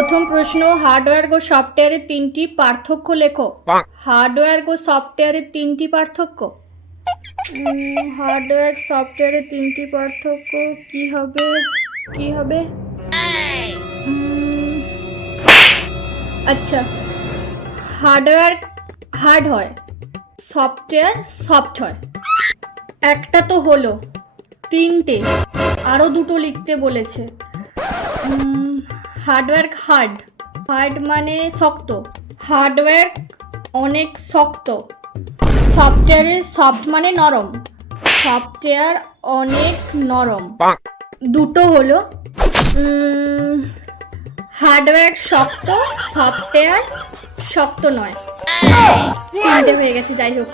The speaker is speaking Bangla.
প্রথম প্রশ্ন, হার্ডওয়্যার ও সফটওয়্যারের তিনটি পার্থক্য লেখো। হার্ডওয়্যার ও সফটওয়্যারের তিনটি পার্থক্য। হার্ডওয়্যার সফটওয়্যারের তিনটি পার্থক্য কি হবে? আচ্ছা, হার্ডওয়্যার হার্ড হয়, সফটওয়্যার সফট হয়। একটা তো হলো, তিনটে আরও দুটো লিখতে বলেছে। হার্ডওয়্যার হার্ড মানে শক্ত, হার্ডওয়্যার অনেক শক্ত। সফটওয়্যারের সফট মানে নরম, সফটওয়্যার অনেক নরম। দুটো হলো, হার্ডওয়্যার শক্ত, সফটওয়্যার শক্ত নয়। তিনটে হয়ে গেছে, যাই হোক।